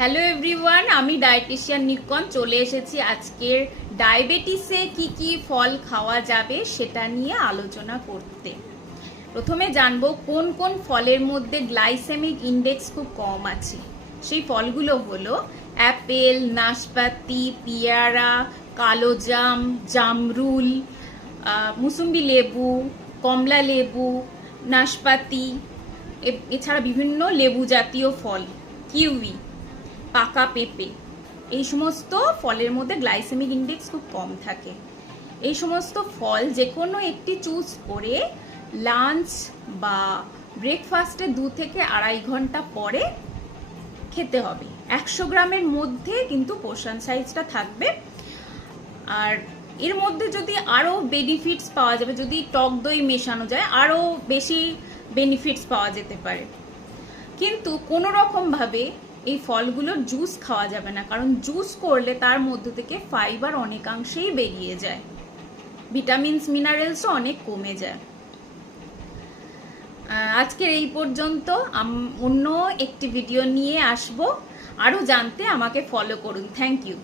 Hello everyone, আমি dietician Nikon চলে এসেছি আজকের ডায়াবেটিসে কি কি ফল খাওয়া যাবে সেটা নিয়ে আলোচনা করতে। প্রথমে জানবো কোন কোন ফলের মধ্যে গ্লাইসেমিক ইন্ডেক্স খুব কম আছে। সেই ফলগুলো হলো অ্যাপেল, নাশপাতি, পেয়ারা, কালোজাম, জামরুল, মুসুম্বি লেবু, কমলা লেবু, নাশপাতি, এছাড়া বিভিন্ন লেবু জাতীয় ফল, কিউই, পাকা পেঁপে। এই সমস্ত ফলের মধ্যে গ্লাইসেমিক ইন্ডেক্স খুব কম থাকে। এই সমস্ত ফল যে কোনো একটি চুজ করে লাঞ্চ বা ব্রেকফাস্টে 2 থেকে 2.5 ঘন্টা পরে খেতে হবে। 100 গ্রামের মধ্যে কিন্তু পোর্শন সাইজটা থাকবে। আর এর মধ্যে যদি আরও বেনিফিটস পাওয়া যাবে, যদি টক দই মেশানো যায় আরও বেশি বেনিফিটস পাওয়া যেতে পারে। কিন্তু কোনো রকমভাবে এই ফলগুলোর জুস খাওয়া যাবে না, কারণ জুস করলে তার মধ্যে থেকে ফাইবার অনেকাংশেই বেরিয়ে যায়, ভিটামিনস মিনারেলসও অনেক কমে যায়। আজকের এই পর্যন্ত। অন্য একটি ভিডিও নিয়ে আসবো। আরও জানতে আমাকে ফলো করুন। Thank you.